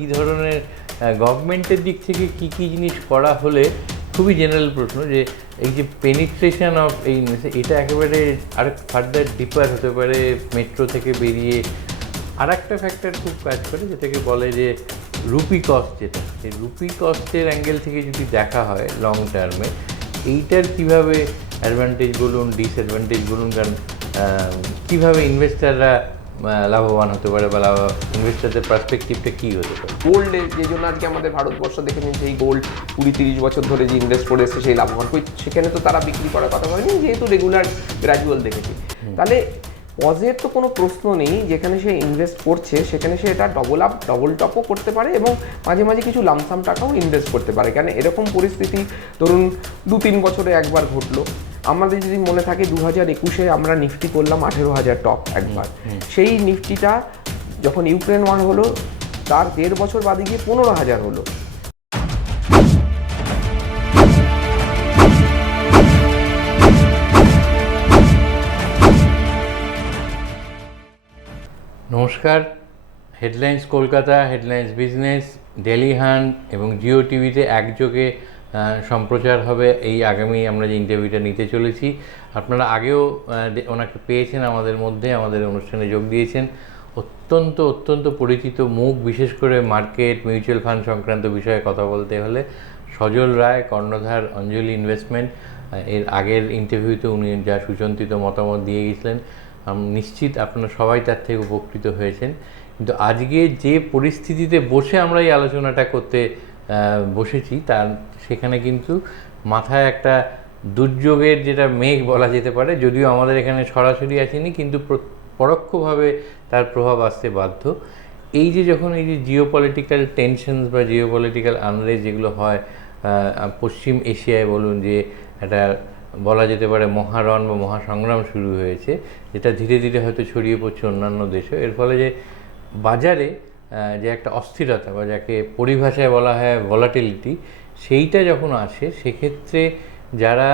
কী ধরনের গভর্নমেন্টের দিক থেকে কী জিনিস করা হলে, খুবই জেনারেল প্রশ্ন, যে এই যে পেনিট্রেশন অফ এই এটা একেবারে আরেক ফার্দার ডিপার হতে পারে মেট্রো থেকে বেরিয়ে। আর একটা ফ্যাক্টর খুব কাজ করে যেটাকে বলে যে রুপি কস্ট, যেটা এই রুপি কস্টের অ্যাঙ্গেল থেকে যদি দেখা হয় লং টার্মে, এইটার কীভাবে অ্যাডভান্টেজ বলুন ডিসঅ্যাডভান্টেজ বলুন, কারণ কীভাবে ইনভেস্টাররা লাভবান হতে পারে বা ইনভেস্টারদের পার্সপেক্টিভটা কী হতে পারে। গোল্ডে যে জন্য আজকে আমাদের ভারতবর্ষ দেখেছেন, সেই গোল্ড 20-30 বছর ধরে যে ইনভেস্ট করে এসছে সেই লাভবান, সেখানে তো তারা বিক্রি করার কথা বলেনি, যেহেতু রেগুলার গ্র্যাজুয়াল দেখেছি। তাহলে পজের তো কোনো প্রশ্ন নেই, যেখানে সে ইনভেস্ট করছে সেখানে সে এটা ডবল আপ ডবল টপও করতে পারে এবং মাঝে মাঝে কিছু লামসাম টাকাও ইনভেস্ট করতে পারে। কেন এরকম পরিস্থিতি ধরুন 2-3 বছরে একবার ঘটলো। আমাদের যদি মনে থাকে 2021-এ আমরা নিফটি করলাম 18,000 টপ একবার। সেই নিফটিটা যখন ইউক্রেন ওয়ার হলো তার 1.5 বছর বাদে গিয়ে 15,000 হলো। নমস্কার, headlines Kolkata, headlines business, daily hunt এবং জিও টিভিতে একযোগে সম্প্রচার হবে এই আগামী আমরা যে ইন্টারভিউটা নিতে চলেছি। আপনারা আগেও ওনাকে পেয়েছেন আমাদের মধ্যে, আমাদের অনুষ্ঠানে যোগ দিয়েছেন। অত্যন্ত পরিচিত মুখ, বিশেষ করে মার্কেট মিউচুয়াল ফান্ড সংক্রান্ত বিষয়ে কথা বলতে হলে সজল রায়, কর্ণধার অঞ্জলি ইনভেস্টমেন্ট। এর আগের ইন্টারভিউতে উনি যা সুচিন্তিত মতামত দিয়ে গেছিলেন, নিশ্চিত আপনারা সবাই তার থেকে উপকৃত হয়েছেন। কিন্তু আজকে যে পরিস্থিতিতে বসে আমরা এই আলোচনাটা করতে বসেছি, তার সেখানে কিন্তু মাথায় একটা দুর্যোগের যেটা মেঘ বলা যেতে পারে, যদিও আমাদের এখানে সরাসরি আসেনি, কিন্তু পরোক্ষভাবে তার প্রভাব আসতে বাধ্য। এই যে যখন এই যে জিওপলিটিক্যাল টেনশনস বা জিওপলিটিক্যাল আনরেস্ট যেগুলো হয় পশ্চিম এশিয়ায়, বলুন যে একটা বলা যেতে পারে মহারণ বা মহাসংগ্রাম শুরু হয়েছে, যেটা ধীরে ধীরে হয়তো ছড়িয়ে পড়ছে অন্যান্য দেশে। এর ফলে যে বাজারে যে একটা অস্থিরতা বা যাকে পরিভাষায় বলা হয় ভলাটিলিটি, সেইটা যখন আসে, সেক্ষেত্রে যারা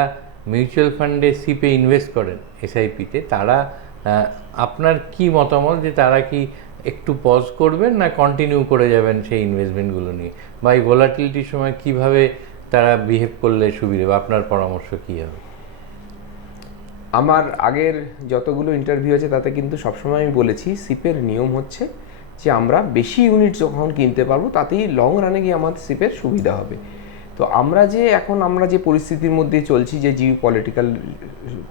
মিউচুয়াল ফান্ডে সিপে ইনভেস্ট করেন এসআইপিতে, তারা আপনার কি মতামত যে তারা কি একটু পজ করবেন না কন্টিনিউ করে যাবেন সেই ইনভেস্টমেন্টগুলো নিয়ে, বা এই ভলাটিলিটির সময় কীভাবে তারা বিহেভ করলে সুবিধা, বা আপনার পরামর্শ কী হবে? আমার আগের যতগুলো ইন্টারভিউ আছে তাতে কিন্তু সবসময় আমি বলেছি সিপের নিয়ম হচ্ছে যে আমরা বেশি ইউনিট যখন কিনতে পারবো তাতেই লং রানে গিয়ে আমাদের সিপের সুবিধা হবে। তো আমরা যে পরিস্থিতির মধ্যে চলছি, যে জিও পলিটিক্যাল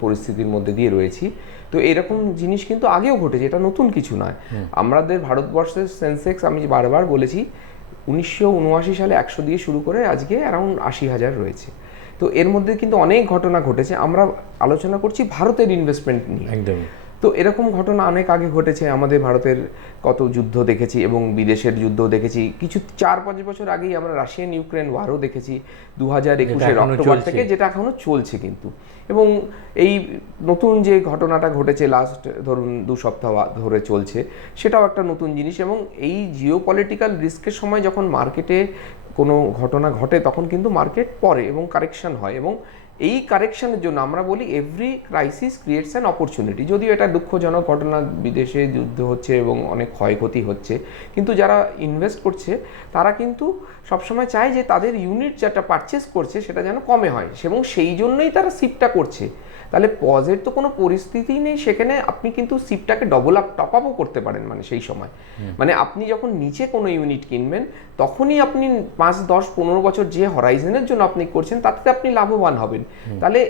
পরিস্থিতির মধ্যে দিয়ে রয়েছি, তো এরকম জিনিস কিন্তু আগেও ঘটেছে, এটা নতুন কিছু নয়। আমাদের ভারতবর্ষের সেন্সেক্স, আমি বারবার বলেছি, 1979 সালে 100 দিয়ে শুরু করে আজকে অ্যারাউন্ড 80,000 রয়েছে। তো এর মধ্যে কিন্তু অনেক ঘটনা ঘটেছে। আমরা আলোচনা করছি ভারতের ইনভেস্টমেন্ট নিয়ে। একদমই। তো এরকম ঘটনা অনেক আগে ঘটেছে। আমাদের ভারতের কত যুদ্ধ দেখেছি এবং বিদেশের যুদ্ধ দেখেছি। কিছু 4-5 বছর আগেই আমরা রাশিয়ান ইউক্রেন ওয়ারও দেখেছি 2021-এর অক্টোবর থেকে, যেটা এখনও চলছে কিন্তু। এবং এই নতুন যে ঘটনাটা ঘটেছে লাস্ট ধরুন 2 সপ্তাহ ধরে চলছে, সেটাও একটা নতুন জিনিস। এবং এই জিওপলিটিক্যাল রিস্কের সময় যখন মার্কেটে কোনো ঘটনা ঘটে তখন কিন্তু মার্কেট পড়ে এবং কারেকশন হয়, এবং এই কারেকশনের জন্য আমরা বলি every crisis creates an opportunity. যদিও এটা দুঃখজনক ঘটনা, বিদেশে যুদ্ধ হচ্ছে এবং অনেক ক্ষয়ক্ষতি হচ্ছে, কিন্তু যারা ইনভেস্ট করছে তারা কিন্তু সবসময় চায় যে তাদের ইউনিট যেটা পারচেস করছে সেটা যেন কমে হয়, এবং সেই জন্যই তারা সিপটা করছে। তাহলে পজের তো কোনো পরিস্থিতিই নেই, সেখানে আপনি কিন্তু সিপটাকে ডবল আপ টপ আপও করতে পারেন। মানে সেই সময় মানে আপনি যখন নিচে কোনো ইউনিট কিনবেন তখনই আপনি 5-10-15 বছর যে হরাইজনের জন্য আপনি করছেন তাতে আপনি লাভবান হবেন। তাহলে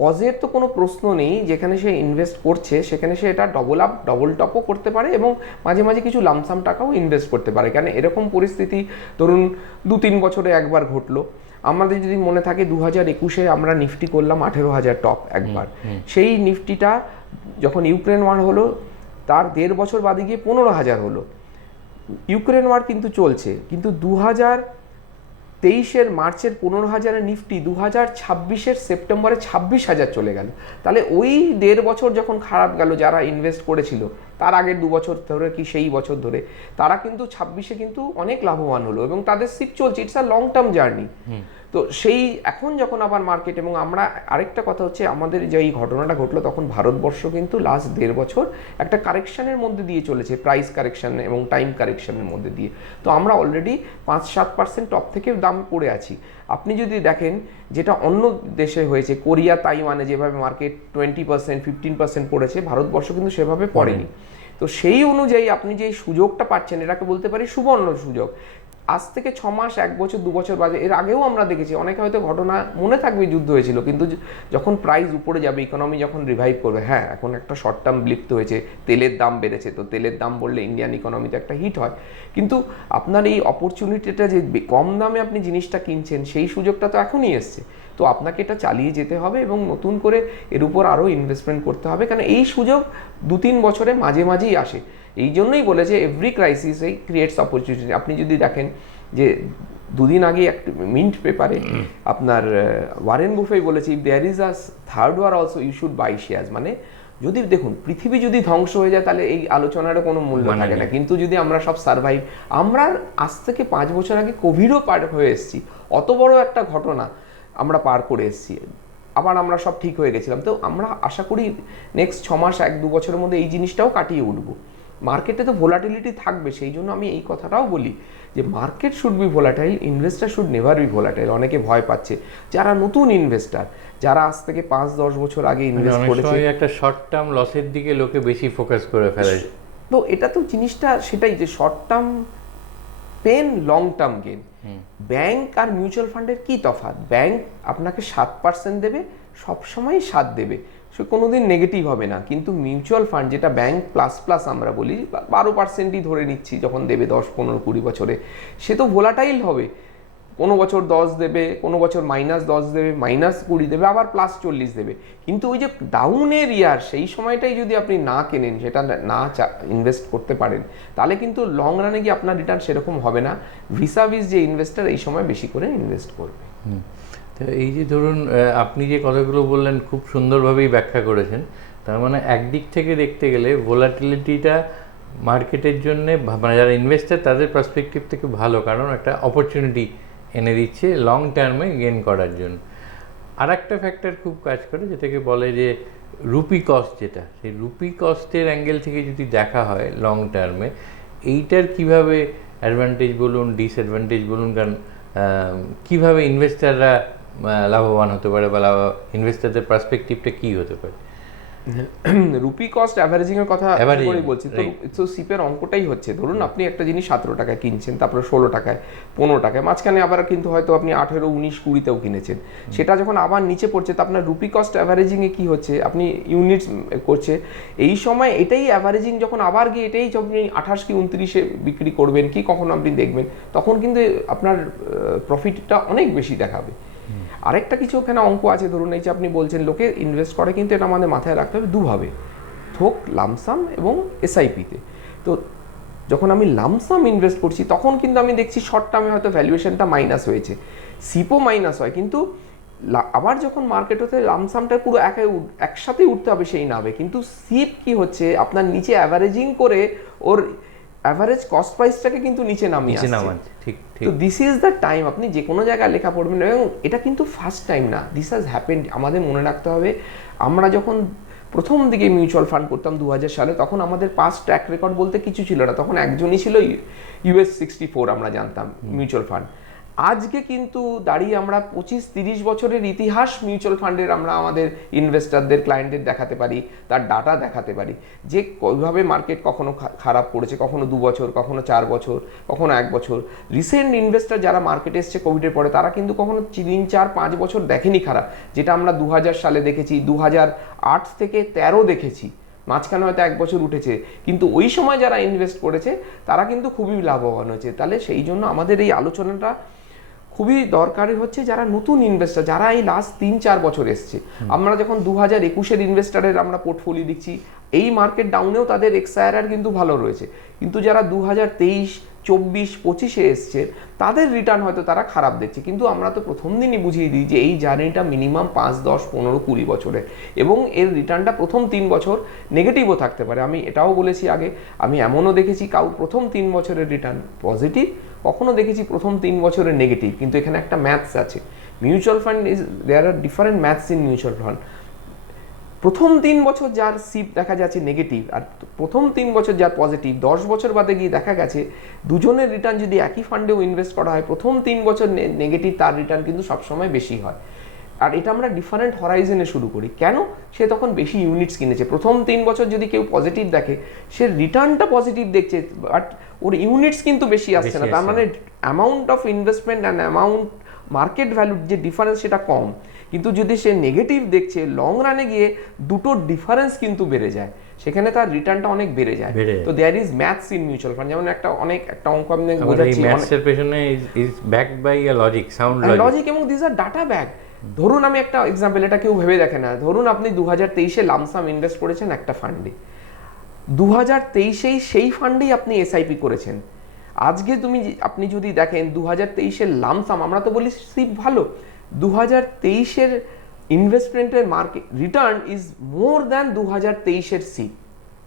পজের তো কোনো প্রশ্ন নেই, যেখানে সে ইনভেস্ট করছে সেখানে সে এটা ডবল আপ ডবল টপও করতে পারে এবং মাঝে মাঝে কিছু লামসাম টাকাও ইনভেস্ট করতে পারে। কেন এরকম পরিস্থিতি ধরুন 2-3 বছরে একবার ঘটলো। আমাদের যদি মনে থাকে 2021-এ আমরা নিফটি করলাম 18,000 টপ একবার। সেই নিফটিটা যখন ইউক্রেন ওয়ার হলো তার 1.5 বছর বাদে গিয়ে 15,000 হলো। ইউক্রেন ওয়ার কিন্তু চলছে, কিন্তু 2023-এর মার্চের 15,000-এর নিফটি 2026-এর সেপ্টেম্বরে 26,000 চলে গেল। তাহলে ওই 1.5 বছর যখন খারাপ গেল, যারা ইনভেস্ট করেছিল তার আগের 2 বছর ধরে কি সেই বছর ধরে, তারা কিন্তু 26-এ কিন্তু অনেক লাভবান হলো এবং তাদের শিপ চলছে, it's a long term journey. তো সেই এখন যখন আবার মার্কেট, এবং আমরা আরেকটা কথা হচ্ছে আমাদের যে এই ঘটনাটা ঘটলো তখন ভারতবর্ষ কিন্তু লাস্ট 1.5 বছর একটা কারেকশনের মধ্যে দিয়ে চলেছে, প্রাইস কারেকশন এবং টাইম কারেকশনের মধ্যে দিয়ে। তো আমরা অলরেডি 5-7% টপ থেকে দাম পড়ে আছি। আপনি যদি দেখেন যেটা অন্য দেশে হয়েছে, কোরিয়া তাইওয়ানে যেভাবে মার্কেট 20% 15% পড়েছে, ভারতবর্ষ কিন্তু সেভাবে পড়েনি। তো সেই অনুযায়ী আপনি যে সুযোগটা পাচ্ছেন, এটাকে বলতে পারি সুবর্ণ সুযোগ। আজ থেকে 6 মাস 1 বছর 2 বছর বাদে, এর আগেও আমরা দেখেছি অনেকে হয়তো ঘটনা মনে থাকবে যুদ্ধ হয়েছিল, কিন্তু যখন প্রাইস উপরে যাবে, ইকোনমি যখন রিভাইভ করবে, হ্যাঁ এখন একটা শর্ট টার্ম ব্লিপ তো হয়েছে, তেলের দাম বেড়েছে, তো তেলের দাম বললে ইন্ডিয়ান ইকোনমিতে একটা হিট হয়, কিন্তু আপনার এই অপরচুনিটিটা যে কম দামে আপনি জিনিসটা কিনছেন, সেই সুযোগটা তো এখনই এসছে। তো আপনাকে এটা চালিয়ে যেতে হবে এবং নতুন করে এর উপর আরও ইনভেস্টমেন্ট করতে হবে, কারণ এই সুযোগ 2-3 বছরে মাঝে মাঝেই আসে। এই জন্যই বলেছে এভরি ক্রাইসিস এই ক্রিয়েটস অপরচুনিটি। আপনি যদি দেখেন যে 2 দিন আগে একটা মিন্ট পেপারে আপনার ওয়ারেন বুফেট বলেছে, if there is a third war also you should buy shares. মানে যদি দেখুন পৃথিবী যদি ধ্বংস হয়ে যায় তাহলে এই আলোচনারও কোনো মূল্য থাকে না, কিন্তু যদি আমরা সব সার্ভাইভ, আমরা আজ থেকে 5 বছর আগে কোভিডও পার হয়ে এসেছি, অত বড় একটা ঘটনা আমরা পার করে এসেছি, আবার আমরা সব ঠিক হয়ে গেছিলাম। তো আমরা আশা করি নেক্সট 6 মাস 1-2 বছরের মধ্যে এই জিনিসটাও কাটিয়ে উঠবো। মার্কেটে তো ভোলাটিলিটি থাকবে, সেই জন্য আমি এই কথাটাও বলি যে market should be volatile, investor should never be volatile. অনেকে ভয় পাচ্ছে যারা নতুন ইনভেস্টার, যারা আজ থেকে 5-10 বছর আগে ইনভেস্ট করেছে, একটা শর্ট টার্ম লসের দিকে লোকে বেশি ফোকাস করে ফেলে। তো এটা তো জিনিসটা সেটাই যে short term pain, long term gain. Bank আর মিউচুয়াল ফান্ডের কি তফাৎ? ব্যাংক আপনাকে 7% দেবে, সবসময় 7 দেবে, সে কোনোদিন নেগেটিভ হবে না, কিন্তু মিউচুয়াল ফান্ড যেটা ব্যাংক প্লাস প্লাস আমরা বলি, 12%ই ধরে নিচ্ছি যখন দেবে 10-15-20 বছরে, সে তো ভোলাটাইল হবে। কোনো বছর 10 দেবে, কোনো বছর -10 দেবে, -20 দেবে, আবার +40 দেবে। কিন্তু ওই যে ডাউনের ইয়ার, সেই সময়টাই যদি আপনি না কেনেন, সেটা না ইনভেস্ট করতে পারেন, তাহলে কিন্তু লং রানে গিয়ে আপনার রিটার্ন সেরকম হবে না। ভিসাভিস যে ইনভেস্টার এই সময় বেশি করে ইনভেস্ট করবে। তো এই যে ধরুন আপনি যে কথাগুলো বললেন খুব সুন্দরভাবেই ব্যাখ্যা করেছেন। তার মানে একদিক থেকে দেখতে গেলে ভোলাটিলিটিটা মার্কেটের জন্য, মানে যারা ইনভেস্টার তাদের পার্সপেক্টিভ থেকে ভালো, কারণ একটা অপরচুনিটি এনে দিচ্ছে লং টার্মে গেইন করার জন্য। আর একটা ফ্যাক্টর খুব কাজ করে, যেটাকে বলে যে রুপি কস্ট, যেটা সেই রুপি কস্টের অ্যাঙ্গেল থেকে যদি দেখা হয় লং টার্মে, এইটার কিভাবে অ্যাডভান্টেজ বলুন ডিসঅ্যাডভান্টেজ বলুন, কারণ কীভাবে ইনভেস্টাররা লাভবান হতে পারে বা ইনভেস্টারদের পার্সপেক্টিভটা কী হতে পারে? রুপি কস্ট অ্যাভারেজিং এর কথা করে বলছি, তো সিপের অঙ্কটাই হচ্ছে, ধরুন আপনি একটা জিনিস 17 টাকায় কিনছেন, তারপরে 16 টাকায়, 15 টাকায়, মাঝখানে আবার কিন্তু হয়তো আপনি 18, 19, 20-তেও কিনেছেন, সেটা যখন আবার নিচে পড়ছে, তো আপনার রুপি কস্ট অ্যাভারেজিং এ কি হচ্ছে, আপনি ইউনিটস করছে, এই সময় এটাই অ্যাভারেজিং যখন আবার গিয়ে এটাই আপনি 28 কি 29-এ বিক্রি করবেন কি কখনো আপনি দেখবেন, তখন কিন্তু আপনার প্রফিটটা অনেক বেশি দেখাবে। আরেকটা কিছু ওখানে অঙ্ক আছে, ধরুন এই যে আপনি বলছেন লোকে ইনভেস্ট করে, কিন্তু এটা আমাদের মাথায় রাখতে হবে দুভাবে, থোক লামসাম এবং এসআইপিতে। তো যখন আমি লামসাম ইনভেস্ট করছি তখন কিন্তু আমি দেখছি শর্ট টার্মে হয়তো ভ্যালুয়েশনটা মাইনাস হয়েছে, সিপও মাইনাস হয়, কিন্তু আবার যখন মার্কেট হতে লামসামটা পুরো একসাথে উঠতে হবে সেই নামে, কিন্তু সিপ কি হচ্ছে আপনার নিচে অ্যাভারেজিং করে ওর অ্যাভারেজ কস্ট প্রাইসটাকে কিন্তু নিচে নামিয়ে আসছে। ঠিক। তো দিস ইজ দ্য টাইম, আপনি যে কোনো জায়গায় লেখা পড়বেন, এবং এটা কিন্তু ফার্স্ট টাইম না, দিস হ্যাজ হ্যাপেন্ড। আমাদের মনে রাখতে হবে, আমরা যখন প্রথম দিকে মিউচুয়াল ফান্ড করতাম 2000 সালে, তখন আমাদের পাস্ট ট্র্যাক রেকর্ড বলতে কিছু ছিল না, তখন একজনই ছিল US 64 আমরা জানতাম মিউচুয়াল ফান্ড। আজকে কিন্তু দাঁড়িয়ে আমরা 25-30 বছরের ইতিহাস মিউচুয়াল ফান্ডের আমরা আমাদের ইনভেস্টারদের, ক্লায়েন্টদের দেখাতে পারি, তার ডাটা দেখাতে পারি যে কীভাবে মার্কেট কখনো খারাপ পড়েছে, কখনো 2 বছর, কখনো 4 বছর, কখনো 1 বছর। রিসেন্ট ইনভেস্টার যারা মার্কেটে এসছে কোভিডের পরে, তারা কিন্তু কখনো 3, 4, 5 বছর দেখেনি খারাপ, যেটা আমরা 2000 সালে দেখেছি, 2008 থেকে 13 দেখেছি, মাঝখানে হয়তো 1 বছর উঠেছে, কিন্তু ওই সময় যারা ইনভেস্ট করেছে তারা কিন্তু খুবই লাভবান হয়েছে। তাহলে সেই জন্য আমাদের এই আলোচনাটা খুবই দরকারি হচ্ছে যারা নতুন ইনভেস্টার, যারা এই লাস্ট 3-4 বছর এসছে। আমরা যখন 2021-এর ইনভেস্টারের আমরা পোর্টফোলিও দিচ্ছি, এই মার্কেট ডাউনেও তাদের এক্সআইআর কিন্তু ভালো রয়েছে, কিন্তু যারা 2023, 24-25-এ এসছে, তাদের রিটার্ন হয়তো তারা খারাপ দেখছে, কিন্তু আমরা তো প্রথম দিনই বুঝিয়ে দিই যে এই জার্নিটা মিনিমাম 5-10-15-20 বছরের, এবং এর রিটার্নটা প্রথম 3 বছর নেগেটিভও থাকতে পারে। আমি এটাও বলেছি আগে, আমি এমনও দেখেছি প্রথম 3 বছরের রিটার্ন পজিটিভ, কখনো দেখেছি প্রথম 3 বছরের নেগেটিভ। কিন্তু এখানে একটা ম্যাথস আছে, mutual fund there are different maths in mutual fund. প্রথম 3 বছর যার সিপ দেখা যাচ্ছে নেগেটিভ, আর প্রথম 3 বছর যার পজিটিভ, 10 বছর বাদে গিয়ে দেখা গেছে দুজনের রিটার্ন যদি একই ফান্ডেও ইনভেস্ট করা হয়, প্রথম 3 বছর নেগেটিভ, তার রিটার্ন কিন্তু সবসময় বেশি হয়। আর এটা আমরা ডিফারেন্ট হরাইজনে শুরু করি। কেন? সে তখন বেশি ইউনিটস কিনেছে। প্রথম 3 বছর যদি কেউ পজিটিভ দেখে, সে রিটার্নটা পজিটিভ দেখছে, বাট ওর ইউনিটস কিন্তু বেশি আসছে না। তার মানে amount of investment and amount market ভ্যালুর যে ডিফারেন্স সেটা কম। কিন্তু যদি সে নেগেটিভ দেখছে, লং রানে গিয়ে দুটোর ডিফারেন্স কিন্তু বেড়ে যায়, সেখানে তার রিটার্নটা অনেক বেড়ে যায়। তো there is maths in mutual fund. যেমন একটা অঙ্ক আমি বোঝাচ্ছি, ম্যাথসের পেছনে is backed by a logic, sound logic, এবং দিস আর ডাটা ব্যাক। ধরুন আমি একটা এক্সাম্পল, এটা কেউ ভেবে দেখে না। ধরুন আপনি 2023-এ লামসাম ইনভেস্ট করেছেন একটা ফান্ডে, 2023-এই সেই ফান্ডেই আপনি এসআইপি করেছেন। আজকে আপনি যদি দেখেন 2023-এর লামসাম, আমরা তো বলি সিপ ভালো, 2023-এর ইনভেস্টমেন্টের market return is more than 2023-এর সিপ।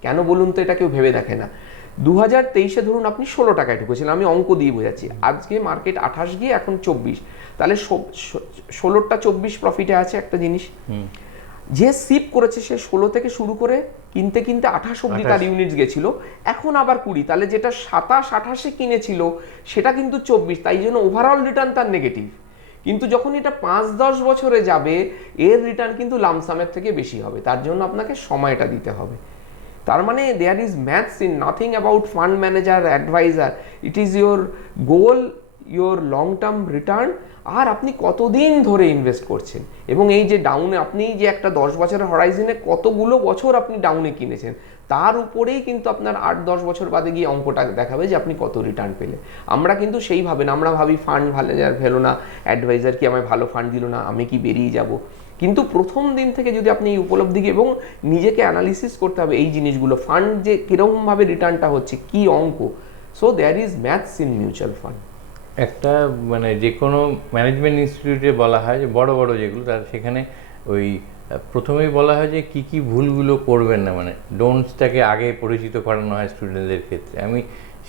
কেন বলুন তো? এটা কেউ ভেবে দেখে না। 2023-এ ধরুন আপনি 16 টাকায় ঢুকেছিলেন, আমি অঙ্ক দিয়ে বোঝাচ্ছি, আজকে মার্কেট 28 গিয়ে এখন 24, তাহলে 16টা 24 প্রফিটে আছে একটা জিনিস। যে সিপ করেছে সে 16 থেকে শুরু করে কিনতে কিনতে 28 অব্দি তার ইউনিটস গেছিল, এখন আবার 20, তাহলে যেটা 27-28-এ কিনেছিল সেটা কিন্তু 24, তাই জন্য ওভারঅল রিটার্ন তার নেগেটিভ। কিন্তু যখন এটা 5-10 বছরে যাবে, এর রিটার্ন কিন্তু লামসামের থেকে বেশি হবে। তার জন্য আপনাকে সময়টা দিতে হবে। তার মানে there is maths in, nothing about fund manager, adviser. It is your goal, your long term return, আর আপনি কতদিন ধরে ইনভেস্ট করছেন, এবং এই যে ডাউনে আপনি যে একটা 10 বছরের হরাইজনে কতগুলো বছর আপনি ডাউনে কিনেছেন, তার উপরেই কিন্তু আপনার 8-10 বছর বাদে গিয়ে অঙ্কটা দেখাবে যে আপনি কত রিটার্ন পেলে। আমরা কিন্তু সেইভাবে না, আমরা ভাবি ফান্ড ভালো ভেলো না, অ্যাডভাইজার কি আমায় ভালো ফান্ড দিল না, আমি কি বেরিয়ে যাব। কিন্তু প্রথম দিন থেকে যদি আপনি এই উপলব্ধি এবং নিজেকে অ্যানালিসিস করতে হবে এই জিনিসগুলো, ফান্ড যে কীরকমভাবে রিটার্নটা হচ্ছে, কি অঙ্ক। So there is maths in mutual fund. একটা মানে যে কোনো ম্যানেজমেন্ট ইনস্টিটিউটে বলা হয় যে বড় বড় যেগুলো, তার সেখানে ওই প্রথমেই বলা হয় যে কী কী ভুলগুলো করবেন না, মানে ডোন্টসটাকে আগে পরিচিত করানো হয় স্টুডেন্টদের ক্ষেত্রে। আমি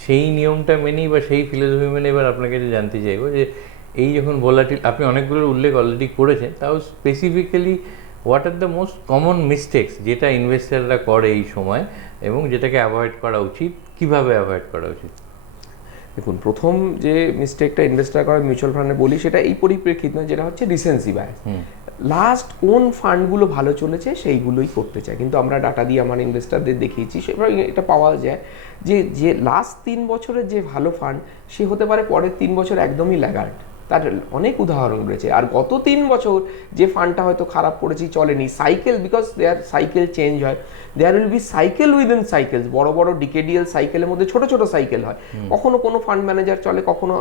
সেই নিয়মটা মেনেই বা সেই ফিলোসফি মেনে এবার আপনাকে জানতে চাইবো যে এই যখন ভোলাটিল, আপনি অনেকগুলোর উল্লেখ অলরেডি করেছেন, তাও specifically what are the most common mistakes যেটা ইনভেস্টাররা করে এই সময়, এবং যেটাকে অ্যাভয়েড করা উচিত, কিভাবে অ্যাভয়েড করা উচিত? দেখুন, প্রথম যে মিস্টেকটা ইনভেস্টার করে মিউচুয়াল ফান্ডে বলি, সেটা এই পরিপ্রেক্ষিত নয়, যেটা হচ্ছে রিসেন্সি বায়াস। লাস্ট কোন ফান্ডগুলো ভালো চলেছে সেইগুলোই করতে চায়, কিন্তু আমরা ডাটা দিয়ে আমার ইনভেস্টারদের দেখিয়েছি, সেভাবে এটা পাওয়া যায় যে লাস্ট 3 বছরের যে ভালো ফান্ড, সে হতে পারে পরের 3 বছর একদমই ল্যাগার্ড। তার অনেক উদাহরণ রয়েছে। আর গত 3 বছর যে ফান্ডটা হয়তো খারাপ করেছি, চলেনি, cycle, because there cycle change হয়, there will be cycle within cycles. বড় বড় ডিকেডিয়াল সাইকেলের মধ্যে ছোট ছোট সাইকেল হয়। কখনো কোনো ফান্ড ম্যানেজার চলে, কখনো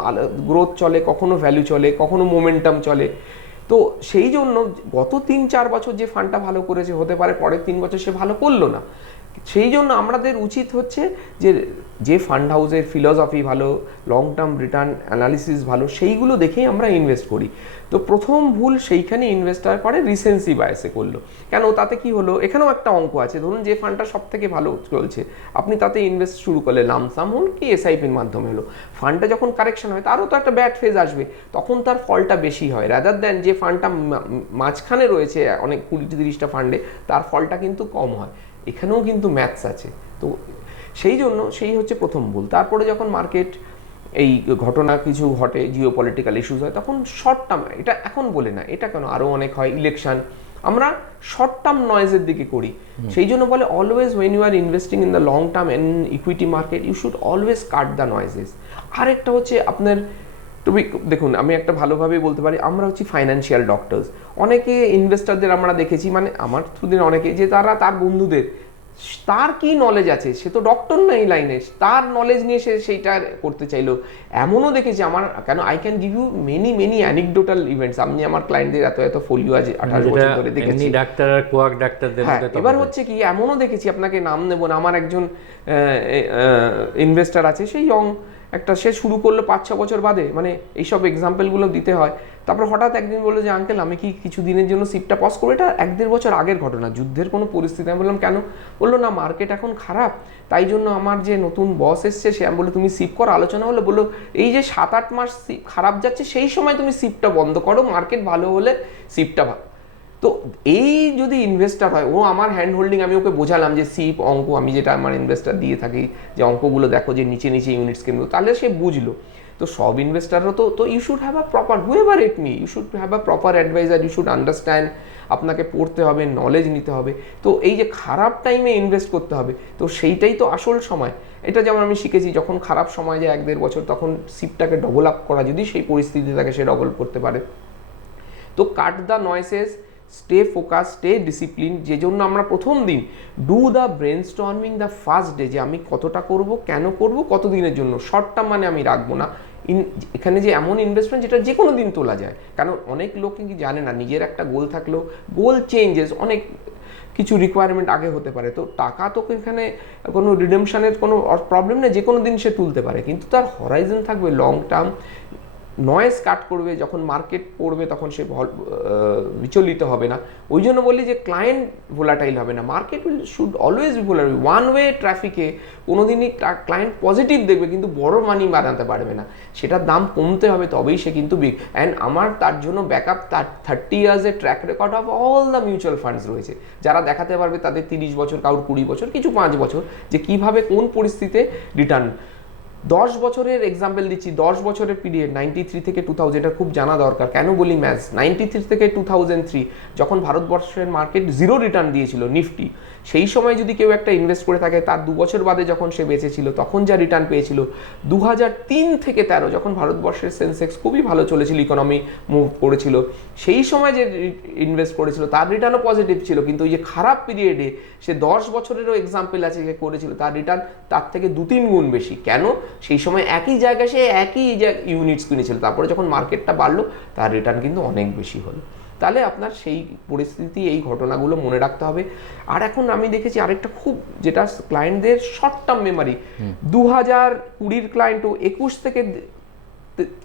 গ্রোথ চলে, কখনো ভ্যালু চলে, কখনো মোমেন্টাম চলে। তো সেই জন্য গত 3-4 বছর যে ফান্ডটা ভালো করেছে, হতে পারে পরের 3 বছর সে ভালো করলো না। সেই জন্য আমাদের উচিত হচ্ছে যে ফান্ড হাউসের ফিলসফি ভালো, লং টার্ম রিটার্ন অ্যানালিসিস ভালো, সেইগুলো দেখেই আমরা ইনভেস্ট করি। তো প্রথম ভুল সেইখানে ইনভেস্টার করে রিসেন্সি বায়াসে করলো। কেন? তাতে কি হলো, এখানেও একটা অঙ্ক আছে। ধরুন যে ফান্ডটা সব থেকে ভালো চলছে, আপনি তাতে ইনভেস্ট শুরু করলে, লামসাম হোক কি এসআইপির মাধ্যমে হলো, ফান্ডটা যখন কারেকশন হয়, তারও তো একটা ব্যাড ফেজ আসবে, তখন তার ফলটা বেশি হয়, রাদার দ্যান যে ফান্ডটা মাঝখানে রয়েছে অনেক 20-30টা ফান্ডে, তার ফলটা কিন্তু কম হয়। এখানেও কিন্তু ম্যাথস আছে। তো সেই হচ্ছে প্রথম ভুল। তারপরে যখন মার্কেট এই ঘটনা কিছু ঘটে, জিও পলিটিক্যাল ইস্যুস হয়, তখন শর্ট টার্ম, এটা এখন বলে না, এটা কেন, আরও অনেক হয়, ইলেকশন, আমরা শর্ট টার্ম নয়েজের দিকে করি। সেই জন্য বলে always when you are investing in the long term in equity market, you should always cut the noises. আরেকটা হচ্ছে আপনার, তুমি দেখুন, আমি একটা ভালোভাবেই বলতে পারি, আমরা হচ্ছি ফাইন্যান্সিয়াল ডক্টরস। অনেকে ইনভেস্টারদের আমরা দেখেছি, মানে আমার থ্রুদিন অনেকে, যে তার বন্ধুদের, তার কি নলেজ আছে, সে তো ডক্টর না এই লাইনে, তার নলেজ নিয়ে সে সেইটা করতে চাইলো। এমনও দেখেছি আমার, কেন, I can give you many anecdotal events. আমি আমার ক্লায়েন্টদের এত ফোলিও আছে 28 বছর ধরে দেখেছি। ডাক্তার আর কোয়াক ডাক্তারদের মধ্যে এবার হচ্ছে কি, এমনও দেখেছি, আপনাকে নাম নেব না, আমার একজন ইনভেস্টার আছে, সেই ইয়ং একটা সে শুরু করলো 5-6 বছর বাদে, মানে এইসব এক্সাম্পলগুলো দিতে হয়। তারপর হঠাৎ একদিন বললো যে আঙ্কেল আমি কি কিছু দিনের জন্য শিপটা পজ করবো। এটা 1-1.5 বছর আগের ঘটনা, যুদ্ধের কোনো পরিস্থিতি। আমি বললাম কেন? বললো না মার্কেট এখন খারাপ, তাই জন্য আমার যে নতুন বস এসছে সে, আমি বললো তুমি শিপ করো, আলোচনা হলো। বললো এই যে 7-8 মাস খারাপ যাচ্ছে সেই সময় তুমি শিপটা বন্ধ করো, মার্কেট ভালো হলে শিপটা ভালো। তো এই যদি ইনভেস্টার হয়, ও আমার হ্যান্ড হোল্ডিং, আমি ওকে বোঝালাম যে সিপ অঙ্ক, আমি যেটা আমার ইনভেস্টার দিয়ে থাকি যে অঙ্কগুলো দেখো যে নিচে নিচে ইউনিটস কিনবো, তাহলে সে বুঝলো। তো সব ইনভেস্টারও তো you should have a proper, whoever it me, you should have a proper adviser, you should understand, আপনাকে পড়তে হবে, নলেজ নিতে হবে। তো এই যে খারাপ টাইমে ইনভেস্ট করতে হবে, তো সেইটাই তো আসল সময়। এটা যেমন আমি শিখেছি, যখন খারাপ সময় যায় 1-1.5 বছর, তখন সিপটাকে ডবল আপ করা, যদি সেই পরিস্থিতি থাকে সে ডবল করতে পারে। তো cut the নয়েসেস, stay focus, stay discipline. যে জন্য আমরা প্রথম দিন do the brain storming the first day, যে আমি কতটা করব, কেন করব, কত দিনের জন্য, শর্ট টার্ম মানে আমি রাখবো না। এখানে যে এমন ইনভেস্টমেন্ট যেটা যে কোনো দিন তোলা যায়, কারণ অনেক লোক কি জানে না, নিজের একটা গোল থাকলেও গোল চেঞ্জেস, অনেক কিছু রিকোয়ারমেন্ট আগে হতে পারে। তো টাকা তো এখানে কোনো রিডেমশনের কোনো প্রবলেম নেই, যে কোনো দিন সে তুলতে পারে, কিন্তু তার হরাইজন থাকবে লং টার্ম। নয়েজ কাট করবে, যখন মার্কেট পড়বে তখন সে বিচলিত হবে না। ওই জন্য বলি যে ক্লায়েন্ট ভোলাটাইল হবে না, market should always be volatile. One way ট্রাফিকে কোনোদিনই ক্লায়েন্ট পজিটিভ দেখবে কিন্তু বড় মানি বানাতে পারবে না, সেটার দাম কমতে হবে, তবেই সে কিন্তু বিগ। অ্যান্ড আমার তার জন্য ব্যাকআপ 30 ইয়ার্সের track record of all the mutual funds রয়েছে, যারা দেখাতে পারবে তাদের 30 বছর, কারোর 20 বছর, কিছু 5 বছর, যে কিভাবে কোন পরিস্থিতিতে রিটার্ন। 10 বছরের এক্সাম্পল দিচ্ছি, 10 বছরের পিরিয়ড 93 থেকে 2000, এটা খুব জানা দরকার। কেন বলি ম্যাথ, 93 থেকে 2003 যখন ভারতবর্ষের মার্কেট জিরো রিটার্ন দিয়েছিল নিফটি, সেই সময় যদি কেউ একটা ইনভেস্ট করে থাকে, তার 2 বছর বাদে যখন সে বেঁচেছিল তখন যা রিটার্ন পেয়েছিল। 2003 থেকে 13 যখন ভারতবর্ষের সেন্সেক্স খুবই ভালো চলেছিল, ইকোনমি মুভ করেছিল, সেই সময় যে ইনভেস্ট করেছিল তার রিটার্নও পজিটিভ ছিল। কিন্তু ওই যে খারাপ পিরিয়ডে সে 10 বছরেরও এক্সাম্পল আছে যে করেছিল, তার রিটার্ন তার থেকে 2-3 গুণ বেশি। কেন? সেই সময় একই জায়গায় সে একই ইউনিটস কিনেছিল, তারপরে যখন মার্কেটটা বাড়লো তার রিটার্ন কিন্তু অনেক বেশি হলো। তাহলে আপনার সেই পরিস্থিতি, এই ঘটনাগুলো মনে রাখতে হবে। আর এখন আমি দেখেছি আরেকটা খুব, যেটা ক্লায়েন্টদের শর্ট টার্ম মেমারি, 2020 ক্লায়েন্টও 21 থেকে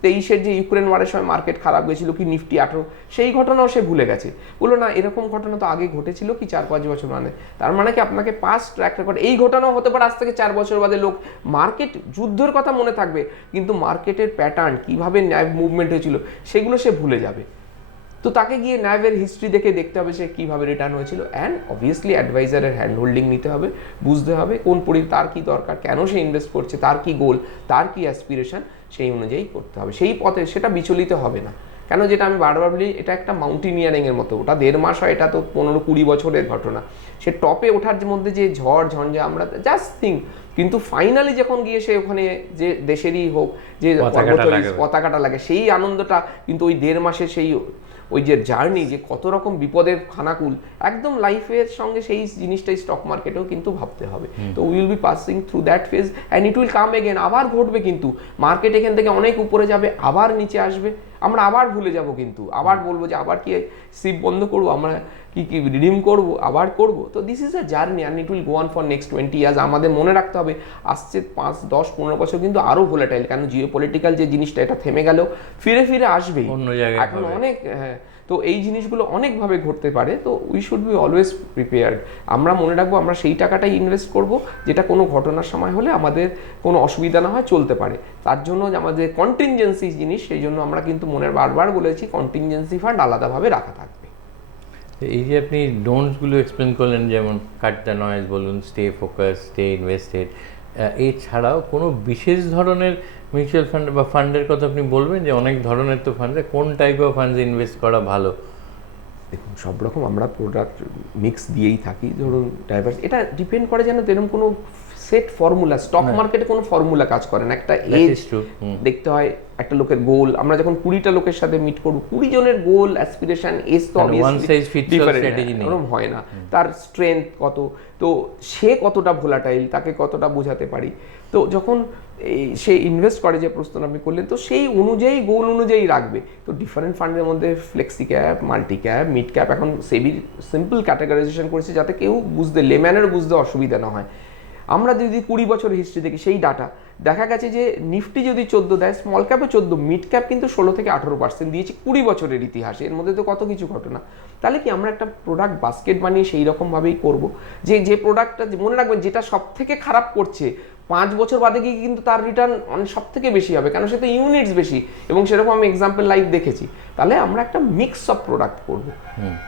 23-এর যে ইউক্রেন ওয়ারের সময় মার্কেট খারাপ গেছিল, কি নিফটি 18, সেই ঘটনাও সে ভুলে গেছে। বললো না এরকম ঘটনা তো আগে ঘটেছিল কি 4-5 বছর মানে, তার মানে কি আপনাকে পাস্ট ট্র্যাক রেকর্ড, এই ঘটনাও হতে পারে আজ থেকে 4 বছর বাদে। লোক মার্কেট যুদ্ধের কথা মনে থাকবে, কিন্তু মার্কেটের প্যাটার্ন, কিভাবে ন্যাভ মুভমেন্ট হয়েছিল, সেগুলো সে ভুলে যাবে। তো তাকে গিয়ে ন্যাভের হিস্ট্রি দেখতে হবে সে কীভাবে রিটার্ন হয়েছিল। অ্যান্ড অবভিয়াসলি অ্যাডভাইজারের হ্যান্ড হোল্ডিং নিতে হবে, বুঝতে হবে কোন তার কী দরকার, কেন সে ইনভেস্ট করছে, তার কী গোল, তার কী অ্যাসপিরেশন, সেই অনুযায়ী করতে হবে। সেই পথে সেটা বিচলিত হবে না। কেন, যেটা আমি বারবার বলি, এটা একটা মাউন্টেনিয়ারিংয়ের মতো, ওটা 1.5 মাস হয়, এটা তো 15-20 বছরের ঘটনা। সে টপে ওঠার মধ্যে যে ঝড় ঝঞ্ঝা, আমরা জাস্ট থিঙ্ক, কিন্তু ফাইনালি যখন গিয়ে সে ওখানে, যে দেশেরই হোক, যে পতাকাটা লাগে, সেই আনন্দটা কিন্তু ওই 1.5 মাসে, সেই ওই যে জার্নি, যে কত রকম বিপদের খানাকুল, একদম লাইফের সঙ্গে সেই জিনিসটাই স্টক মার্কেটেও কিন্তু ভাবতে হবে। তো will be passing through that phase and it will come again, আবার ঘটবে। কিন্তু মার্কেট এখান থেকে অনেক উপরে যাবে, আবার নিচে আসবে, আমরা আবার ভুলে যাব, কিন্তু আবার বলবো যে আবার কি সিপ বন্ধ করবো, আমরা কি রিডিম করবো, আবার করবো। তো this is a journey and it will go on for next 20 years. আমাদের মনে রাখতে হবে আসছে 5-10-15 বছর কিন্তু আরও ভোলাটাইল, কেন জিও পলিটিক্যাল যে জিনিসটা, এটা থেমে গেলেও ফিরে আসবেই অন্য জায়গায় এখন অনেক। হ্যাঁ, তো এই জিনিসগুলো অনেকভাবে ঘটতে পারে। তো we should B always prepared. আমরা মনে রাখবো আমরা সেই টাকাটাই ইনভেস্ট করব যেটা কোনো ঘটনার সময় হলে আমাদের কোনো অসুবিধা না হয়, চলতে পারে। তার জন্য আমাদের কন্টিনজেন্সি জিনিস, সেই জন্য আমরা কিন্তু বারবার বলেছি কন্টিনজেন্সি ফান্ড আলাদাভাবে রাখা থাকবে। এই যে আপনি ডোন্টসগুলো এক্সপ্লেন করলেন, যেমন কাট দ্য নয়েজ বলুন, স্টে ফোকাস, স্টে ইনভেস্টেড, এছাড়াও কোনো বিশেষ ধরনের মিউচুয়াল ফান্ড বা ফান্ডের কথা আপনি বলবেন, যে অনেক ধরনের তো ফান্ডে, কোন টাইপ অফ ফান্ডে ইনভেস্ট করা ভালো? দেখুন, সব রকম আমরা প্রোডাক্ট মিক্স দিয়েই থাকি, ধরুন ডাইভার্স, এটা ডিপেন্ড করে যেন এরকম কোনো সেট ফর্মুলা, স্টক মার্কেটে কোনো ফর্মুলা কাজ করে না। একটা এজ দেখতে হয়, একটা লোকের গোল, আমরা যখন 20টা লোকের সাথে মিট করবো, 20 জনের গোল, অ্যাসপিরেশন, এজ তো এরকম হয় না। তার স্ট্রেংথ কত, তো সে কতটা ভোলাটাইল, তাকে কতটা বোঝাতে পারি। তো যখন সে ইনভেস্ট করে, যে প্রশ্ন আপনি করলেন, তো সেই অনুযায়ী গোল অনুযায়ী রাখবে। তো ডিফারেন্ট ফান্ডের মধ্যে flexi cap, multi cap, mid cap, এখন সেবি সিম্পল ক্যাটাগরাইজেশন করেছে যাতে কেউ বুঝতে, লেম্যানের বুঝতে অসুবিধা না হয়। আমরা যদি 20 বছর হিস্ট্রি দেখি সেই ডাটা দেখা গেছে যে নিফটি যদি 14 দেয়, স্মল ক্যাপে 14, মিড ক্যাপ কিন্তু 16 থেকে 18% দিয়েছে 20 বছরের ইতিহাসে। এর মধ্যে তো কত কিছু ঘটনা। তাহলে কি আমরা একটা প্রোডাক্ট বাস্কেট বানিয়ে সেই রকমভাবেই করব, যে প্রোডাক্টটা মনে রাখবেন যেটা সব থেকে খারাপ করছে 5 বছর বাদে গিয়ে কিন্তু তার রিটার্ন সব থেকে বেশি হবে, কারণ সে তো ইউনিটস বেশি, এবং সেরকম আমি এক্সাম্পল লাইভ দেখেছি। তাহলে আমরা একটা মিক্স অফ প্রোডাক্ট করব।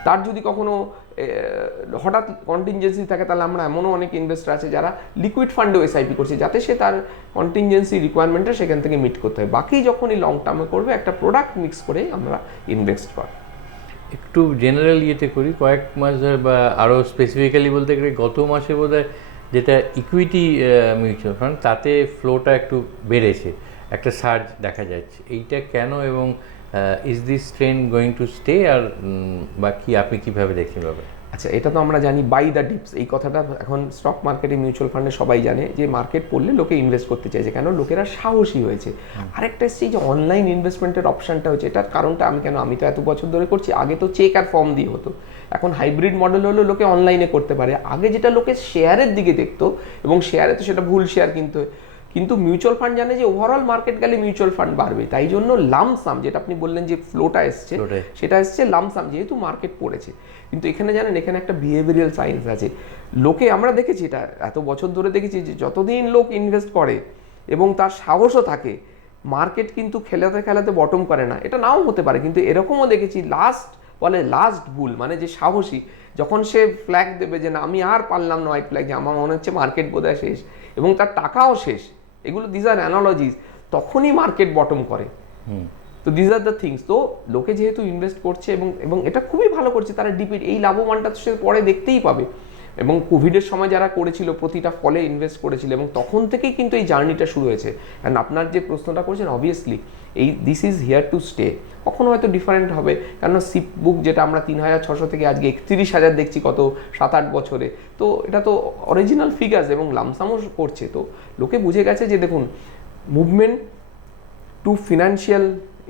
তার যদি কখনো হঠাৎ কন্টিনজেন্সি থাকে, তাহলে আমরা এমনও অনেক ইনভেস্টর আছে যারা লিকুইড ফান্ডেও এসআইপি করছে, যাতে সে তার কন্টিনজেন্সি রিকোয়ারমেন্টটা সেখান থেকে মিট করতে হয়। বাকি যখনই লং টার্মে করবে একটা প্রোডাক্ট মিক্স করে আমরা ইনভেস্ট করব। একটু জেনারেল ইয়েতে করি, কয়েক মাস ধরে বা আরও স্পেসিফিক্যালি বলতে গেলে গত মাসে বোধহয় যেটা ইকুইটি মিউচুয়াল ফান্ড, তাতে ফ্লোটা একটু বেড়েছে, একটা সার্জ দেখা যাচ্ছে। এইটা কেন, এবং is this trend going to stay, আর বা কি আপনি কীভাবে দেখছেন ব্যাপারে? আচ্ছা, এটা তো আমরা জানি বাই দ্য ডিপস, এই কথাটা এখন স্টক মার্কেটে মিউচুয়াল ফান্ডে সবাই জানে যে মার্কেট পড়লে লোকে ইনভেস্ট করতে চাইছে, কেন লোকেরা সাহসী হয়েছে। আরেকটা এসছে যে অনলাইন ইনভেস্টমেন্টের অপশনটা হচ্ছে, এটার কারণটা আমি তো এত বছর ধরে করছি, আগে তো চেক আর ফর্ম দিয়ে হতো, এখন হাইব্রিড মডেল হলো লোকে অনলাইনে করতে পারে। আগে যেটা লোকে শেয়ারের দিকে দেখতো, এবং শেয়ারে তো সেটা ভুল শেয়ার কিন্তু মিউচুয়াল ফান্ড জানে যে ওভারঅল মার্কেট গেলে মিউচুয়াল ফান্ড বাড়বে, তাই জন্য লামসাম, যেটা আপনি বললেন যে ফ্লোটা এসছে, সেটা এসছে লামসাম, যেহেতু মার্কেট পড়েছে। কিন্তু এখানে জানেন, এখানে একটা বিহেভিয়ারাল সায়েন্স আছে। লোকে, আমরা দেখেছি এটা এত বছর ধরে দেখেছি, যে যতদিন লোক ইনভেস্ট করে এবং তার সাহসও থাকে, মার্কেট কিন্তু খেলাতে খেলাতে বটম করে না। এটা নাও হতে পারে, কিন্তু এরকমও দেখেছি লাস্ট বুল, মানে যে সাহসী, যখন সে ফ্ল্যাগ দেবে যে না আমি আর পারলাম না, হোয়াইট ফ্ল্যাগ, যে আমার মনে হচ্ছে মার্কেট বোধহয় শেষ এবং তার টাকাও শেষ, এগুলো দিস আর অ্যানালজিস, তখনই মার্কেট বটম করে। তো দিস আর দ্য থিংস। তো লোকে যেহেতু ইনভেস্ট করছে এবং এটা খুবই ভালো করছে, তারা ডিপেন্ড, এই লাভবানটা তো সে পরে দেখতেই পাবে। এবং কোভিডের সময় যারা করেছিল, প্রতিটা ফলে ইনভেস্ট করেছিল, এবং তখন থেকেই কিন্তু এই জার্নিটা শুরু হয়েছে। অ্যান্ড আপনার যে প্রশ্নটা করেছেন, obviously this is here to stay. কখনো হয়তো ডিফারেন্ট হবে, কারণ সিপ বুক যেটা আমরা 3600 থেকে আজকে 31,000 দেখছি কত 7-8 বছরে, তো এটা তো অরিজিনাল ফিগার্স, এবং লামসামও করছে। তো লোকে বুঝে গেছে যে দেখুন, মুভমেন্ট টু ফিনান্সিয়াল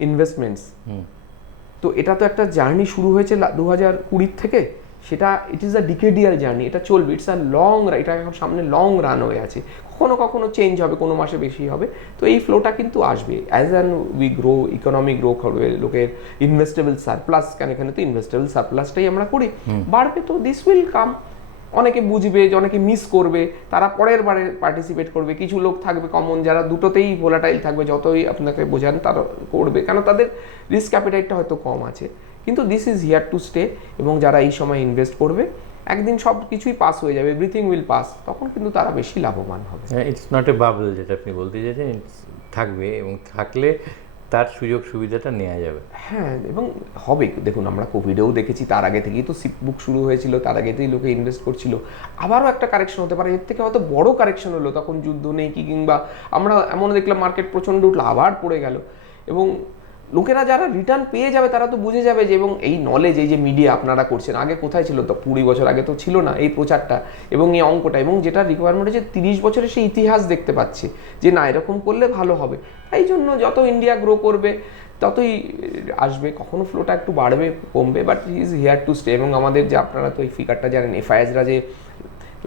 ইনভেস্টমেন্টস, তো এটা তো একটা জার্নি শুরু হয়েছে 2020 থেকে, সেটা ইট ইজ আ ডিকেডিয়াল জার্নি, এটা চলবে, ইটস আ লং, এটা এখন সামনে লং রান হয়ে আছে। কখনো চেঞ্জ হবে, কোনো মাসে বেশি হবে, তো এই ফ্লোটা কিন্তু আসবে। As an we grow, economy grow করবে, লোকের ইনভেস্টেবল সারপ্লাস, কেন এখানে তো ইনভেস্টেবল সারপ্লাসটাই আমরা করি, বাড়বে, তো দিস উইল কাম। অনেকে বুঝবে, যে অনেকে মিস করবে, তারা পরের বারে পার্টিসিপেট করবে। কিছু লোক থাকবে কমন, যারা দুটোতেই ভোলাটাইল থাকবে, যতই আপনাকে বোঝান তারা করবে, কেন তাদের রিস্ক অ্যাপিটাইটটা হয়তো কম আছে। কিন্তু this is here to stay, এবং যারা এই সময় ইনভেস্ট করবে, একদিন সব কিছুই পাস হয়ে যাবে, এভরিথিং উইল পাস, তখন কিন্তু তারা বেশি লাভবান হবে। ইটস নট এ বাবল, যেটা আপনি বলতে চাইছেন, থাকবে, এবং থাকলে তার সুযোগ সুবিধাটা নেওয়া যাবে। হ্যাঁ, এবং হবে। দেখুন, আমরা কোভিডেও দেখেছি, তার আগে থেকেই তো সিপ বুক শুরু হয়েছিল, তার আগে থেকেই লোকে ইনভেস্ট করছিল। আবারও একটা কারেকশন হতে পারে, এর থেকে হয়তো বড় কারেকশন হলো, তখন যুদ্ধ নেই কি, কিংবা আমরা এমন দেখলাম মার্কেট প্রচণ্ড উঠলো, আবার পড়ে গেল, এবং লোকেরা যারা রিটার্ন পেয়ে যাবে তারা তো বুঝে যাবে যে, এবং এই নলেজ, এই যে মিডিয়া আপনারা করছেন, আগে কোথায় ছিল, তো 20 বছর আগে তো ছিল না এই প্রচারটা এবং এই অঙ্কটা, এবং যেটা রিকোয়ারমেন্ট হচ্ছে 30 বছরের সেই ইতিহাস দেখতে পাচ্ছে যে না, এরকম করলে ভালো হবে। তাই জন্য যত ইন্ডিয়া গ্রো করবে ততই আসবে, কখনো ফ্লোটা একটু বাড়বে কমবে, but is here to stay. এবং আমাদের যে, আপনারা তো এই ফিগারটা জানেন, এফআইএসরা যে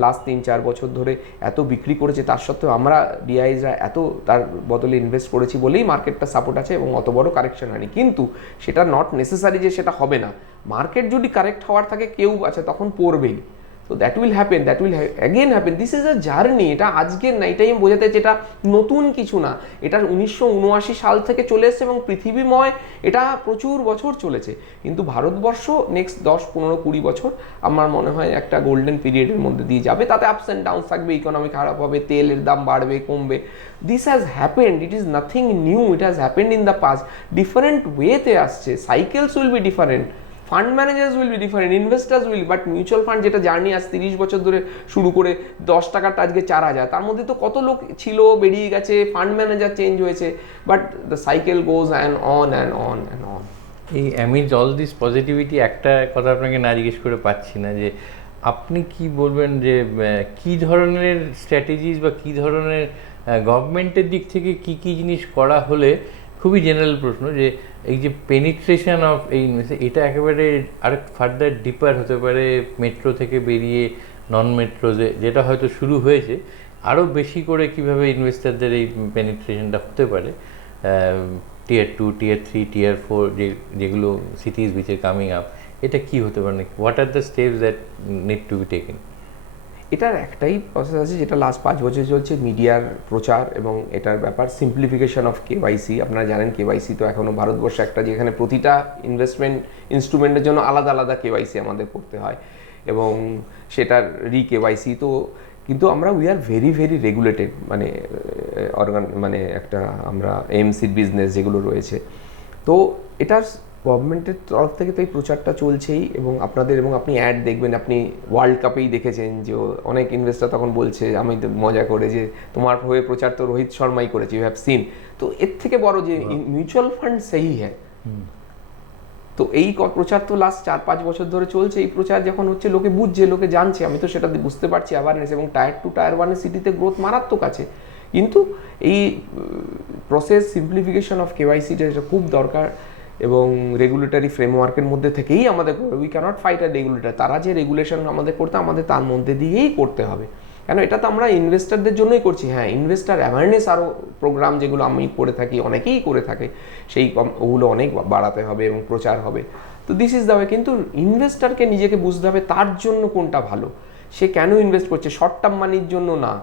লাস্ট 3-4 বছর ধরে এত বিক্রি করেছে, তার সত্ত্বেও আমরা ডিআইজরা এত তার বদলে ইনভেস্ট করেছি বলেই মার্কেটটা সাপোর্ট আছে এবং অত বড় কারেকশন হয়নি। কিন্তু সেটা নট নেসেসারি যে সেটা হবে না, মার্কেট যদি কারেক্ট হওয়ার থাকে, কেউ আছে তখন পড়বেই। তো that will happen, that will again happen, this is a journey, এটা আজকের না, এটাই আমি বোঝাতে চাই, এটা নতুন কিছু না, এটা 1979 সাল থেকে চলে এসছে, এবং পৃথিবীময় এটা প্রচুর বছর চলেছে। কিন্তু ভারতবর্ষ নেক্সট 10-15-20 বছর আমার মনে হয় একটা গোল্ডেন পিরিয়ডের মধ্যে দিয়ে যাবে, তাতে আপস অ্যান্ড ডাউন থাকবে, ইকোনমি খারাপ হবে, তেলের দাম বাড়বে কমবে, this has happened, it is nothing new, it has happened in the past, different ওয়েতে আসছে, cycles will be different, fund managers will be different, investors will, but mutual fund যেটা জার্নি আজ 30 বছর ধরে শুরু করে 10 টাকাটা আজকে 4000, তার মধ্যে তো কত লোক ছিল, বেরিয়ে গেছে, ফান্ড ম্যানেজার চেঞ্জ হয়েছে, but the cycle goes and on and on and on. এই অ্যামিজ অল দিস পজিটিভিটি, একটা কথা আপনাকে না জিজ্ঞেস করে পাচ্ছি না, যে আপনি কি বলবেন যে কী ধরনের স্ট্র্যাটেজিস বা কী ধরনের গভর্নমেন্টের দিক থেকে কি কি জিনিস করা হলে, খুবই জেনারেল প্রশ্ন, যে এই যে পেনিট্রেশন অফ এই এটা একেবারে আরেক ফার্দার ডিপার হতে পারে, মেট্রো থেকে বেরিয়ে নন মেট্রো যেটা হয়তো শুরু হয়েছে, আরও বেশি করে কিভাবে ইনভেস্টারদের এই পেনিট্রেশনটা হতে পারে, টিয়ার 2, টিয়ার 3, টিয়ার 4 যেগুলো সিটিজ উইচ আর কামিং আপ, এটা কি হতে পারে? What are the steps that need to be taken? এটার একটাই প্রসেস আছে যেটা লাস্ট 5 বছর চলছে, মিডিয়ার প্রচার এবং এটার ব্যাপার সিম্পলিফিকেশন অফ কেওয়াইসি। আপনারা জানেন কেওয়াইসি তো এখনও ভারতবর্ষে একটা, যেখানে প্রতিটা ইনভেস্টমেন্ট ইনস্ট্রুমেন্টের জন্য আলাদা আলাদা কেওয়াইসি আমাদের করতে হয় এবং সেটার কেওয়াইসি তো, কিন্তু আমরা we are very very regulated, মানে মানে একটা আমরা এমসির বিজনেস যেগুলো রয়েছে, তো এটার গভর্নমেন্টের তরফ থেকে তো এই প্রচারটা চলছেই এবং আপনাদের, এবং আপনি অ্যাড দেখবেন, আপনি ওয়ার্ল্ড কাপেই দেখেছেন যে অনেক ইনভেস্টর তখন বলছে, আমি তো মজা করে, যে তোমার হয়ে প্রচার তো রোহিত শর্মাই করেছে, ইউ হ্যাভ সিন। তো এর থেকে বড় যে মিউচুয়াল ফান্ড সেই হ্যাঁ, তো এই প্রচার তো লাস্ট 4-5 বছর ধরে চলছে। এই প্রচার যখন হচ্ছে, লোকে বুঝছে, লোকে জানছে, আমি তো সেটা বুঝতে পারছি অ্যাওয়ারনেস, এবং টায়ার 2 টায়ার 1 সিটিতে গ্রোথ মারাত্মক আছে, কিন্তু এই প্রসেস সিম্পলিফিকেশন অফ কেওয়াইসিটা এটা খুব দরকার এবং রেগুলেটরি ফ্রেমওয়ার্কের মধ্যে থেকেই আমাদের, we can't fight a regulator, তারা যে রেগুলেশন আমাদের করতে, আমাদের তার মধ্যে দিয়েই করতে হবে, কেন এটা তো আমরা ইনভেস্টারদের জন্যই করছি। হ্যাঁ, ইনভেস্টার অ্যাওয়ারনেস আরও প্রোগ্রাম যেগুলো আমি করে থাকি, অনেকেই করে থাকে, সেই ওগুলো অনেক বাড়াতে হবে এবং প্রচার হবে। তো দিস ইজ দ্য ওয়ে, কিন্তু ইনভেস্টারকে নিজেকে বুঝতে হবে তার জন্য কোনটা ভালো, সে কেন ইনভেস্ট করছে, শর্ট টার্ম মানির জন্য না।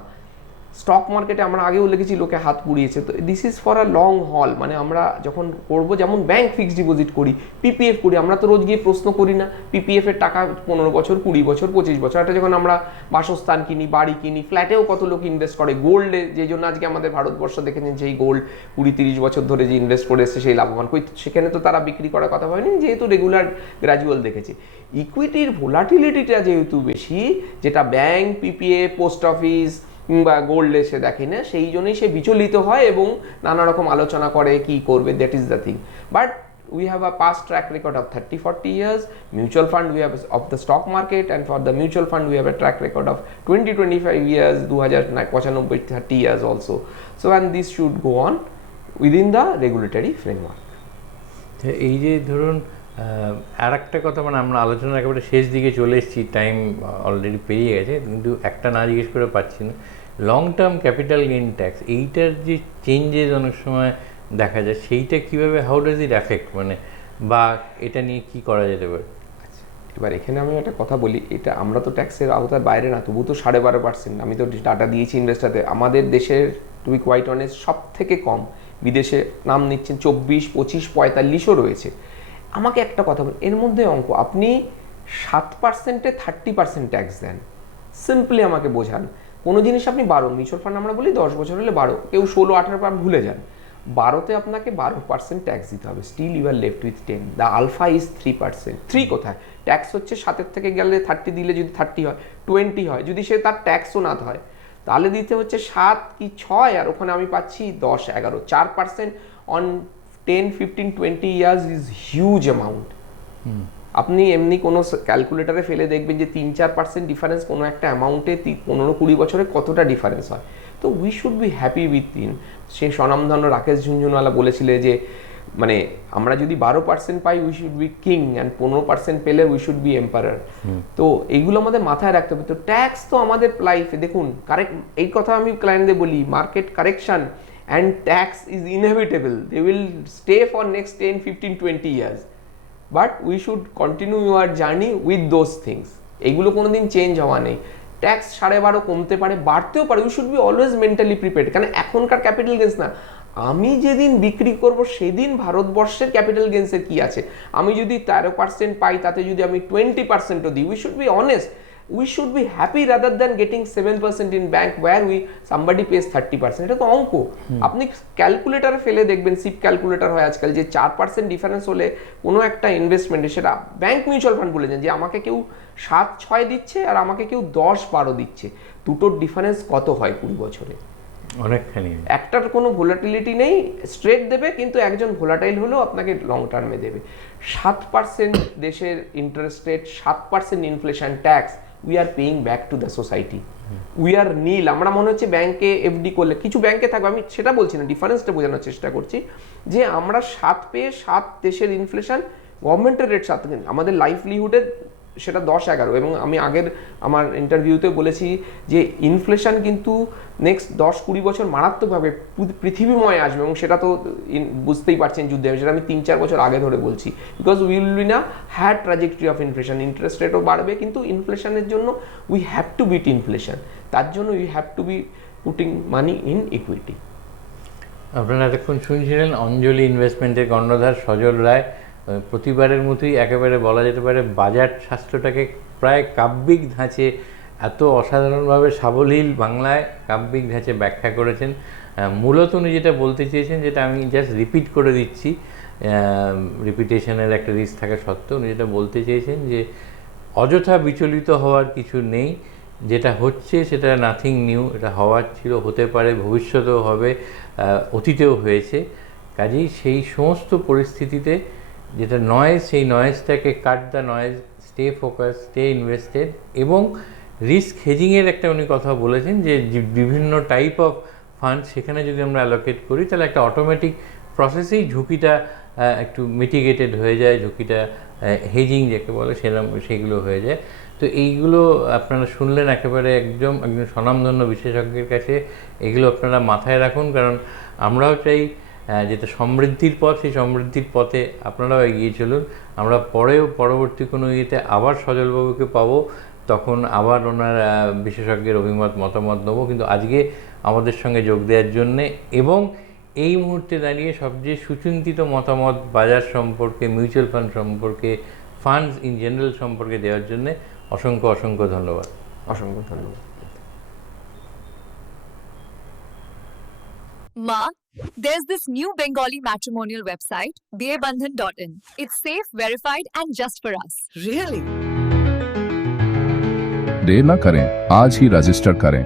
স্টক মার্কেটে আমরা আগেও লিখেছি লোকে হাত পুড়িয়েছে, তো this is for a long হল, মানে আমরা যখন করবো, যেমন ব্যাংক ফিক্সড ডিপোজিট করি, পিপিএফ করি, আমরা তো রোজ গিয়ে প্রশ্ন করি না, পিপিএফ এর টাকা 15 বছর, 20 বছর, 25 বছর, এটা যখন আমরা বাসস্থান কিনি, বাড়ি কিনি, ফ্ল্যাটেও কত লোক ইনভেস্ট করে, গোল্ডে, যে জন্য আজকে আমাদের ভারতবর্ষ দেখেছেন সেই গোল্ড 20-30 বছর ধরে যে ইনভেস্ট করে এসছে সেই লাভবান, সেখানে তো তারা বিক্রি করার কথা ভাবেনি, যেহেতু রেগুলার গ্র্যাজুয়াল দেখেছে। ইকুইটির ভোলাটিলিটিটা যেহেতু বেশি, যেটা ব্যাংক, পিপিএফ, পোস্ট অফিস বা গোল্ডে সে দেখে না, সেই জন্যই সে বিচলিত হয় এবং নানা রকম আলোচনা করে কি করবে, that is the thing. But we have a past track record of 30-40 years. Mutual fund we have of the stock market, and for the mutual fund we have a track record of 20-25 years, 2095-30 years also. So and this should go on within the regulatory framework. এই যে ধরুন আর একটা কথা, মানে আমরা আলোচনা একেবারে শেষ দিকে চলে এসেছি, টাইম অলরেডি পেরিয়ে গেছে, কিন্তু একটা না জিজ্ঞেস করে পাচ্ছি না, long term capital gain tax, এইটার যে চেঞ্জেস অনেক সময় দেখা যায়, সেইটা কীভাবে, হাউ ডাজ ইট অ্যাফেক্ট, মানে বা এটা নিয়ে কি করা যেতে পারে? আচ্ছা, এবার এখানে আমি একটা কথা বলি, এটা আমরা তো ট্যাক্সের আওতার বাইরে না, তবু তো 12.5%, আমি তো ডাটা দিয়েছি ইনভেস্টারদের, আমাদের দেশের টু বি কোয়াইট অনেস্ট সব থেকে কম, বিদেশে নাম নিচ্ছেন 24, 25, 45ও রয়েছে। আমাকে একটা কথা বলুন, এর মধ্যে অঙ্ক, আপনি 7%-এ 30% ট্যাক্স দেন, সিম্পলি আমাকে বোঝান। কোনো জিনিস আপনি 12, মিউচুয়াল ফান্ড আমরা বলি 10 বছর হলে 12, কেউ 16-18 ভুলে যান, 12তে আপনাকে 12% ট্যাক্স দিতে হবে, still you are left with 10, the alpha is 3%। 3 কোথায়? ট্যাক্স হচ্ছে 7-এর থেকে গেলে 30 দিলে যদি 30 হয়, 20 হয়, যদি সে তার ট্যাক্সও না হয় তাহলে দিতে হচ্ছে 7 কি 6, আর ওখানে আমি পাচ্ছি 10-11, 4% on 10, 15, 20 years is huge amount. আপনি এমনি কোনো ক্যালকুলেটারে ফেলে দেখবেন যে 3-4% ডিফারেন্স কোনো একটা অ্যামাউন্টে 15-20 বছরে কতটা ডিফারেন্স হয়। তো we should be happy with in, সেই স্বনামধন্য রাকেশ ঝুনঝুনওয়ালা বলেছিলে যে মানে আমরা যদি 12% পাই we should be king, and 15% পেলে উই শুড বি এম্পারার। তো এইগুলো আমাদের মাথায় রাখতে হবে। তো ট্যাক্স তো আমাদের লাইফে দেখুন, কারেক্ট, এই কথা আমি ক্লায়েন্টদের বলি, market correction and tax is inevitable, they will stay for next 10, 15, 20 years, but we should continue your journey with those things. এইগুলো কোনোদিন চেঞ্জ হওয়া নেই। ট্যাক্স 12.5 কমতে পারে, বাড়তেও পারে, we should B always mentally prepared, কারণ এখনকার ক্যাপিটাল গেন্স না, আমি যেদিন বিক্রি করব সেদিন ভারতবর্ষের ক্যাপিটাল গেন্সের কি আছে। আমি যদি 13% পাই, তাতে যদি আমি 20%ও দিই, we should be honest, we should be happy rather than getting 7% in bank where somebody pays 30%। এটা তো অঙ্ক, আপনি ক্যালকুলেটারে ফেলে দেখবেন, সিপ ক্যালকুলেটার হয় আজকাল, যে 4% ডিফারেন্স হলে কোনো একটা ইনভেস্টমেন্টে, সেটা ব্যাংক মিউচুয়াল ফান্ড বলে যান, যে আমাকে কেউ 7-6 দিচ্ছে আর আমাকে কেউ 10-12 দিচ্ছে, দুটোর ডিফারেন্স কত হয় 20 বছরে? অনেকখানি। একটার কোনো ভোলাটিলিটি নেই, স্ট্রেট দেবে, কিন্তু একজন ভোলাটাইল হলেও আপনাকে লং টার্মে দেবে। 7% দেশের interest rate, 7% inflation, tax, we are paying back to the society. We are nil. আমরা মনে হচ্ছে ব্যাংকে এফডি করলে, কিছু ব্যাংকে থাকবে, আমি সেটা বলছি না, ডিফারেন্সটা বোঝানোর চেষ্টা করছি, যে আমরা 7 পেয়ে 7 দেশের ইনফ্লেশন, গভর্নমেন্টের রেট 7, আমাদের লাইভলিহুডের সেটা 10-11, এবং আমি আগের আমার ইন্টারভিউতে বলেছি যে ইনফ্লেশন কিন্তু নেক্সট 10-20 বছর মারাত্মকভাবে পৃথিবীময় আসবে, এবং সেটা তো বুঝতেই পারছেন যুদ্ধে, সেটা আমি 3-4 বছর আগে ধরে বলছি। বিকজ উইল বি না had trajectory of inflation, interest রেটও বাড়বে, কিন্তু ইনফ্লেশনের জন্য we have to beat inflation, তার জন্য we have to be putting money in equity. আপনারা এতক্ষণ শুনছিলেন অঞ্জলি ইনভেস্টমেন্টের কর্ণধার সজল রায়। প্রতিবারের মতোই একেবারে বলা যেতে পারে বাজার শাস্ত্রটাকে প্রায় কাব্যিক ধাঁচে এত অসাধারণভাবে সাবলীল বাংলায় কাব্যিক ধাঁচে ব্যাখ্যা করেছেন। মূলত উনি যেটা বলতে চেয়েছেন, যেটা আমি জাস্ট রিপিট করে দিচ্ছি, রিপিটেশনের একটা রিস্ক থাকা সত্ত্বেও উনি যেটা বলতে চেয়েছেন যে অযথা বিচলিত হওয়ার কিছু নেই, যেটা হচ্ছে সেটা নাথিং নিউ, এটা হওয়ার ছিল, হতে পারে, ভবিষ্যতেও হবে, অতীতেও হয়েছে। কাজেই সেই সমস্ত পরিস্থিতিতে যেটা নয়েজ, সেই নয়েজটাকে cut the noise, stay focus, stay invested, এবং রিস্ক হেজিংয়ের একটা উনি কথা বলেছেন যে বিভিন্ন টাইপ অফ ফান্ড সেখানে যদি আমরা অ্যালোকেট করি তাহলে একটা অটোমেটিক প্রসেসেই ঝুঁকিটা একটু মিটিগেটেড হয়ে যায়, ঝুঁকিটা হেজিং যাকে বলে সেগুলো হয়ে যায়। তো এইগুলো আপনারা শুনলেন একেবারে একজন স্বনামধন্য বিশেষজ্ঞের কাছে। এগুলো আপনারা মাথায় রাখুন, কারণ আমরাও চাই যেটা সমৃদ্ধির পথ, সেই সমৃদ্ধির পথে আপনারাও এগিয়ে চলুন। আমরা পরবর্তী কোনো ইয়েতে আবার সজলবাবুকে পাবো, তখন আবার ওনার বিশেষজ্ঞের মতামত নেবো। কিন্তু আজকে আমাদের সঙ্গে যোগ দেওয়ার জন্যে এবং এই মুহূর্তে দাঁড়িয়ে সবচেয়ে সুচিন্তিত মতামত বাজার সম্পর্কে, মিউচুয়াল ফান্ড সম্পর্কে, ফান্ডস ইন জেনারেল সম্পর্কে দেওয়ার জন্যে অসংখ্য অসংখ্য ধন্যবাদ। অসংখ্য ধন্যবাদ। Ma, there's this new Bengali matrimonial website, BABandhan.in. It's safe, verified, and just for us. Really? देर न करें, आज ही रजिस्टर करें।